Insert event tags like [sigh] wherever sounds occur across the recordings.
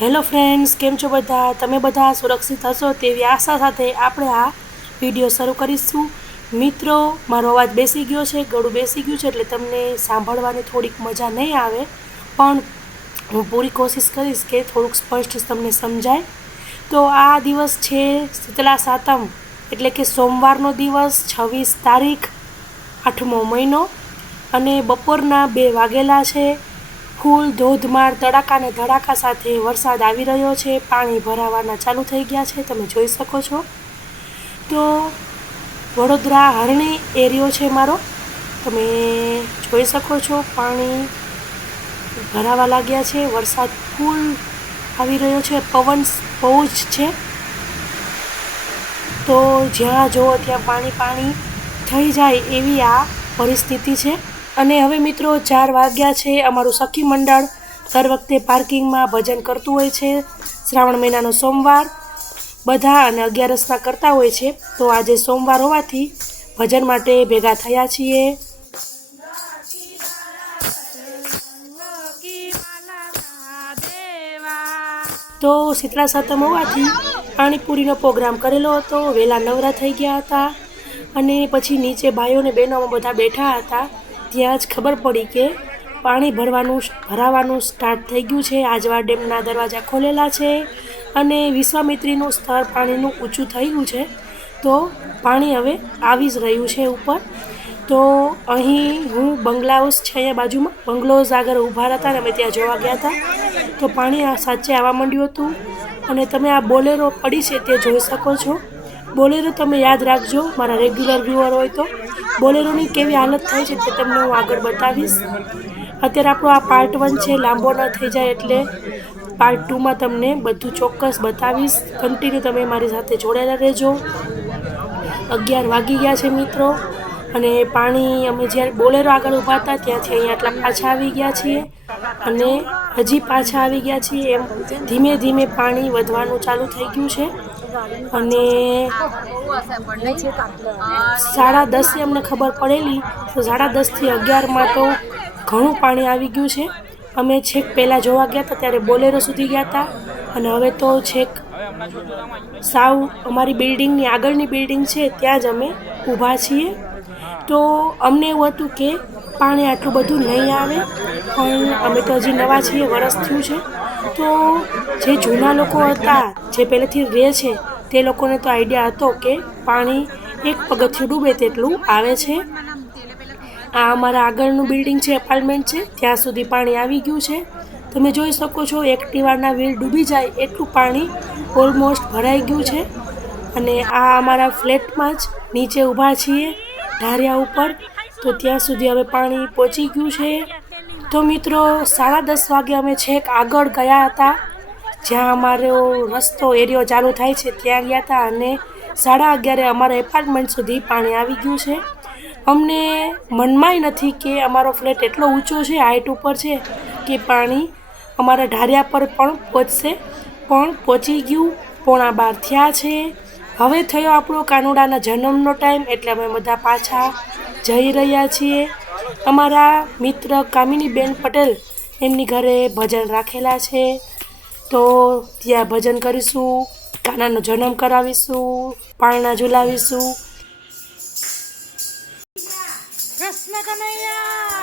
Hello friends, કેમ છો બધા? તમે બધા સુરક્ષિત હશો તેવી આશા સાથે આપણે આ વીડિયો શરૂ કરીશું. મિત્રો, મારો અવાજ બેસી ગયો છે, ગળું બેસી ગયું છે, એટલે તમને સાંભળવાની થોડીક મજા નહીં આવે, પણ હું પૂરી કોશિશ કરીશ કે થોડુંક સ્પષ્ટ તમને સમજાય. તો આ દિવસ છે શીતલા સાતમ, એટલે કે સોમવારનો દિવસ, છવ્વીસ તારીખ, આઠમો મહિનો, અને બપોરના બે વાગેલા છે. ફૂલ ધોધમાર તડાકા ને ધડાકા સાથે વરસાદ આવી રહ્યો છે. પાણી ભરાવાના ચાલુ થઈ ગયા છે. તમે જોઈ શકો છો. તો વડોદરા હરણી એરિયો છે મારો. તમે જોઈ શકો છો, પાણી ભરાવા લાગ્યા છે. વરસાદ ફૂલ આવી રહ્યો છે. પવન બહુ જ છે. તો જ્યાં જુઓ ત્યાં પાણી પાણી થઈ જાય એવી આ પરિસ્થિતિ છે. અને હવે મિત્રો ચાર વાગ્યા છે. અમારું સખી મંડળ દર વખતે પાર્કિંગમાં ભજન કરતું હોય છે. શ્રાવણ મહિનાનો સોમવાર. બધા અને અગિયારસના કરતા હોય છે. તો આજે સોમવાર હોવાથી ભજન માટે ભેગા થયા છીએ. તો શીતળા સાતમ હોવાથી પાણીપુરીનો પ્રોગ્રામ કરેલો હતો. વહેલા નવરા થઈ ગયા હતા. અને પછી નીચે ભાઈઓ અને બહેનો બધા બેઠા હતા. ત્યાં જ ખબર પડી કે પાણી ભરવાનું ભરાવાનું સ્ટાર્ટ થઈ ગયું છે. આજવા ડેમના દરવાજા ખોલેલા છે અને વિશ્વામિત્રીનું સ્તર પાણીનું ઊંચું થઈ ગયું છે. તો પાણી હવે આવી જ રહ્યું છે ઉપર. તો અહીં હું બંગલા હાઉસ છે અહીંયા બાજુમાં. બંગલોઝ આગળ ઊભા હતા અને અમે ત્યાં જોવા ગયા હતા. તો પાણી આ સાચે આવવા માંડ્યું હતું. અને તમે આ બોલેરો પડી છે તે જોઈ શકો છો. બોલેરો તમે યાદ રાખજો. મારા રેગ્યુલર વ્યુઅર હોય તો. બોલેરોની કેવી હાલત થઈ છે તે તમને હું આગળ બતાવીશ. અત્યારે આપણો આ પાર્ટ વન છે, લાંબો ન થઈ જાય એટલે પાર્ટ ટુમાં તમને બધું ચોક્કસ બતાવીશ. કન્ટિન્યુ તમે મારી સાથે જોડાયેલા રહેજો. અગિયાર વાગી ગયા છે મિત્રો, અને પાણી અમે જ્યારે બોલેરો આગળ ઊભા હતા ત્યાંથી અહીંયા આટલા પાછા આવી ગયા છીએ. અને હજી પાછા આવી ગયા છીએ એમ ધીમે ધીમે પાણી વધવાનું ચાલુ થઈ ગયું છે. અને સાડા દસથી અમને ખબર પડેલી, તો સાડા દસથી અગિયારમાં તો ઘણું પાણી આવી ગયું છે. અમે છેક પહેલાં જોવા ગયા હતા, ત્યારે બોલેરો સુધી ગયા હતા. અને હવે તો છેક સાવ અમારી બિલ્ડિંગની આગળની બિલ્ડિંગ છે, ત્યાં જ અમે ઊભા છીએ. તો અમને એવું હતું કે પાણી આટલું બધું નહીં આવે, પણ અમે તો હજી નવા છીએ, વરસ થયું છે. તો જે જૂના લોકો હતા, જે પહેલેથી રહે છે, તે લોકોને તો આઈડિયા હતો કે પાણી એક પગથિયું ડૂબે તેટલું આવે છે. આ અમારા આગળનું બિલ્ડિંગ છે એપાર્ટમેન્ટ છે, ત્યાં સુધી પાણી આવી ગયું છે. તમે જોઈ શકો છો, એક્ટિવાના વ્હીલ ડૂબી જાય એટલું પાણી ઓલમોસ્ટ ભરાઈ ગયું છે. અને આ અમારા ફ્લેટમાં જ નીચે ઊભા છીએ ઢારિયા ઉપર. તો ત્યાં સુધી હવે પાણી પહોંચી ગયું છે. તો મિત્રો, સાડા દસ વાગે અમે છેક આગળ ગયા હતા, જ્યાં અમારો રસ્તો, એરિયો ચાલુ થાય છે, ત્યાં ગયા હતા અને સાડા અગિયારે અમારા એપાર્ટમેન્ટ સુધી પાણી આવી ગયું છે. અમને મનમાંય નથી કે અમારો ફ્લેટ એટલો ઊંચો છે હાઇટ ઉપર છે, કે પાણી અમારા ઢારિયા પર પણ પહોંચશે, પણ પહોંચી ગયું, પોણા બાર થયા છે. હવે થયો આપણો કાનુડાના જન્મનો ટાઈમ એટલે અમે બધા પાછા જઈ રહ્યા છીએ. અમારા મિત્ર કામિનીબેન પટેલ એમની ઘરે ભજન રાખેલા છે. તો ત્યાં ભજન કરીશું, કાનાનો જન્મ કરાવીશું, પારણા ઝુલાવીશું. કૃષ્ણ કનૈયા!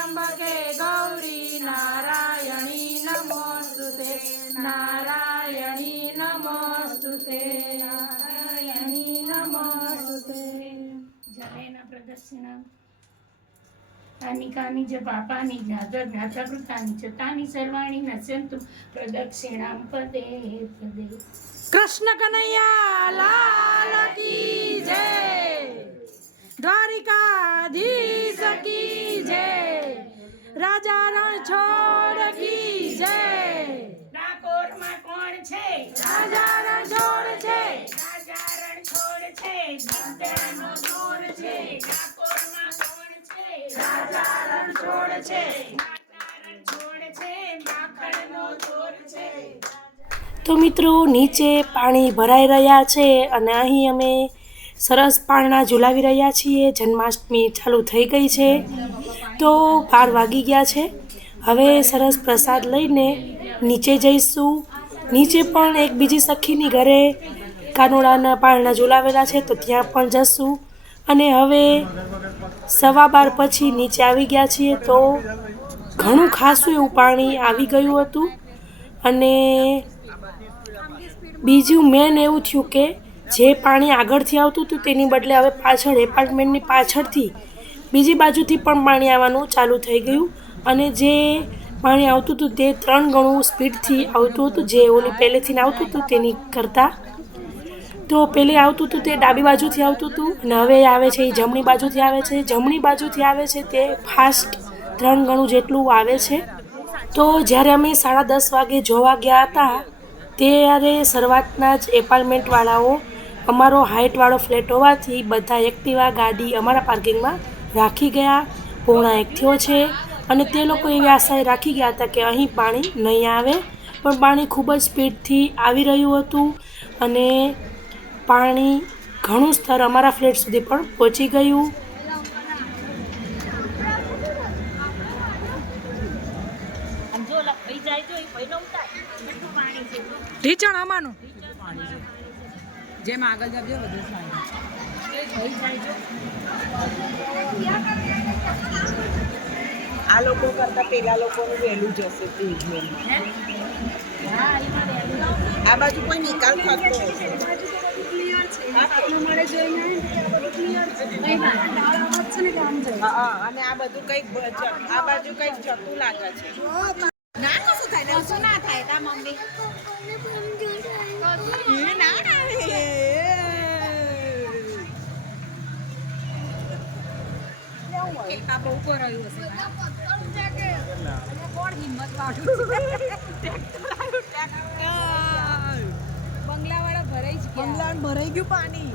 त्र्यंबके गौरी नारायणी नमोस्तुते नारायणी नमोस्तुते नारायणी नमोस्तुते. जलेन प्रदक्षिणा तानि कानि च पापानि ज्ञातज्ञातकृतानि च तानि सर्वाणि नश्यन्तु प्रदक्षिणां पदे पदे. कृष्णकनैया તો મિત્રો, નીચે પાણી ભરાઈ રહ્યા છે અને અહીં અમે સરસ પાળણા ઝુલાવી રહ્યા છીએ. જન્માષ્ટમી ચાલુ થઈ ગઈ છે, તો બાર વાગી ગયા છે. હવે સરસ પ્રસાદ લઈને નીચે જઈશું. નીચે પણ એક બીજી સખીની ઘરે કાનોડાના પાળણા ઝુલાવેલા છે તો ત્યાં પણ જશું. અને હવે સવા બાર પછી નીચે આવી ગયા છીએ તો ઘણું ખાસું એવું પાણી આવી ગયું હતું. અને બીજું મેન એવું થયું કે જે પાણી આગળથી આવતું હતું તેની બદલે હવે પાછળ એપાર્ટમેન્ટની પાછળથી બીજી બાજુથી પણ પાણી આવવાનું ચાલુ થઈ ગયું. અને જે પાણી આવતું હતું તે ત્રણ ગણું સ્પીડથી આવતું હતું. જે ઓલી પહેલેથી આવતું હતું તેની કરતાં તો પહેલે આવતું હતું તે ડાબી બાજુથી આવતું હતું અને હવે આવે છે એ જમણી બાજુથી આવે છે. જમણી બાજુથી આવે છે તે ફાસ્ટ ત્રણ ગણું જેટલું આવે છે. તો જ્યારે અમે સાડા દસ વાગે જોવા ગયા હતા, ત્યારે શરૂઆતના જ એપાર્ટમેન્ટવાળાઓ અમારો હાઇટવાળો ફ્લેટ હોવાથી બધા એક્ટિવા ગાડી અમારા પાર્કિંગમાં રાખી ગયા. પોણા એક થયો છે અને તે લોકો એવી આશાએ રાખી ગયા હતા કે અહીં પાણી નહીં આવે. પણ પાણી ખૂબ જ સ્પીડથી આવી રહ્યું હતું અને પાણી ઘણું સ્તર અમારા ફ્લેટ સુધી પણ પહોંચી ગયું. ઢીચણ આમાંનું? જેમ આગળ જજો બધું આ લોકો કરતા પેલા લોકોનું વહેલું જશે તે આ બાજુ કોઈ નિકાલ થતો હશે. અને આ બધું કંઈક આ બાજુ કંઈક જતું લાગે છે. ના કશું થાય કશું ના થાય તા મમ્મી. ના બહુ કરાયું હશે કોણ હિંમત બંગલા [laughs] વાળા જ ભરાઈ ગયું પાણી.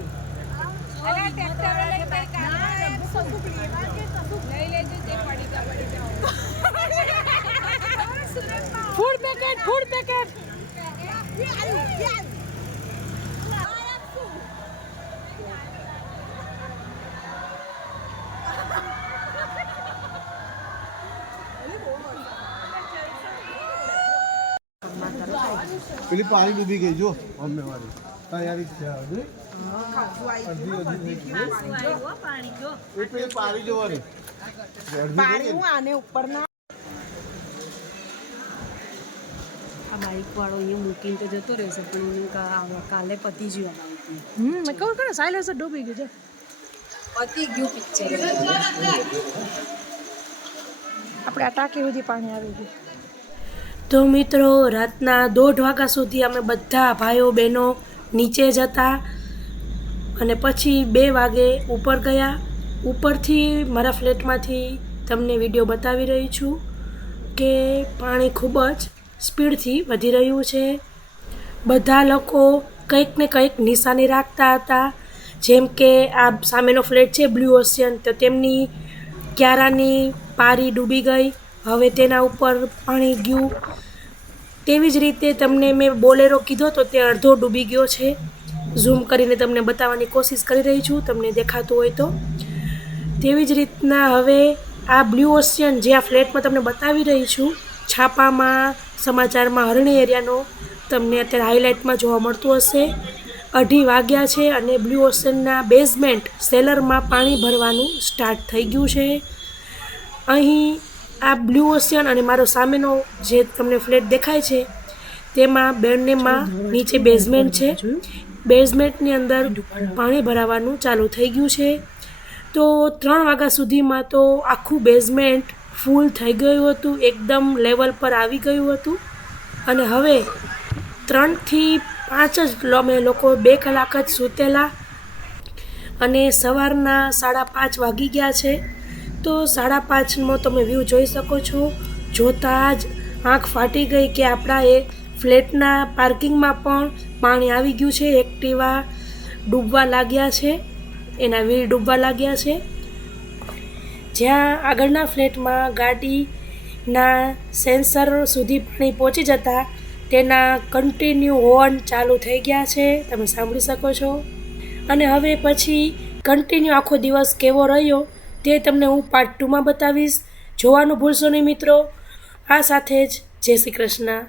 ફૂડ પેકેટ ફૂડ પેકેટ પેલી પાણી ડૂબી ગઈ જો. અમને વાળી તૈયારી છે? હજુ. એ જોવાની હું આને ઉપર ના આ બાઇક વાળો અહીંયા મૂકીને તો જતો રહેશે પણ કાલે પતી ગયો હમ મેં કહું કરે સાયલેન્સર ડૂબી ગયું છે પતી ગયું પિક્ચર આપણે આ ટાંકી સુધી પાણી આવી ગયું. તો મિત્રો રાતના દોઢ વાગ્યા સુધી અમે બધા ભાઈઓ બહેનો નીચે જતા અને પછી બે વાગે ઉપર ગયા. ઉપરથી મારા ફ્લેટમાંથી તમને વીડિયો બતાવી રહી છું કે પાણી ખૂબ જ સ્પીડથી વધી રહ્યું છે. બધા લોકો કંઈક ને કંઈક નિશાની રાખતા હતા. જેમ કે આ સામેનો ફ્લેટ છે બ્લુ ઓશિયન, તો તેમની ક્યારાની પારી ડૂબી ગઈ. હવે તેના ઉપર પાણી ગયું. તેવી જ રીતે તમને મેં બોલેરો કીધો તો તે અડધો ડૂબી ગયો છે. ઝૂમ કરીને તમને બતાવવાની કોશિશ કરી રહી છું, તમને દેખાતું હોય તો. તેવી જ રીતના હવે આ બ્લુ ઓશિયન જે આ ફ્લેટમાં તમને બતાવી રહી છું, છાપામાં, સમાચારમાં, હરણી એરિયાનો, તમને અત્યારે હાઇલાઇટમાં જોવા મળતું હશે. અઢી વાગ્યા છે અને બ્લુ ઓશિયનના બેઝમેન્ટ સેલરમાં પાણી ભરવાનું સ્ટાર્ટ થઈ ગયું છે. અહીં આ બ્લુ ઓશિયન અને મારો સામેનો જે તમને ફ્લેટ દેખાય છે, તેમાં બંનેમાં નીચે બેઝમેન્ટ છે. બેઝમેન્ટની અંદર પાણી ભરાવાનું ચાલુ થઈ ગયું છે. તો ત્રણ વાગ્યા સુધીમાં તો આખું બેઝમેન્ટ ફૂલ થઈ ગયું હતું, એકદમ લેવલ પર આવી ગયું હતું. અને હવે ત્રણથી પાંચ જ અમે લોકો બે કલાક જ સૂતેલા અને સવારના સાડા પાંચ વાગી ગયા છે. તો સાડા પાંચનો તમે વ્યૂ જોઈ શકો છો. જોતાં જ આંખ ફાટી ગઈ કે આપણા એ ફ્લેટના પાર્કિંગમાં પણ પાણી આવી ગયું છે. એક્ટિવા ડૂબવા લાગ્યા છે. એના વીર ડૂબવા લાગ્યા છે. જ્યાં આગળના ફ્લેટમાં ગાડીના સેન્સર સુધી પાણી પહોંચી જતા તેના કન્ટિન્યુ હોર્ન ચાલુ થઈ ગયા છે. તમે સાંભળી શકો છો. અને હવે પછી કન્ટિન્યુ આખો દિવસ કેવો રહ્યો? તે તમને હું પાર્ટ ટુમાં બતાવીશ. જોવાનું ભૂલશો નહીં મિત્રો. આ સાથે જ જય શ્રી કૃષ્ણ.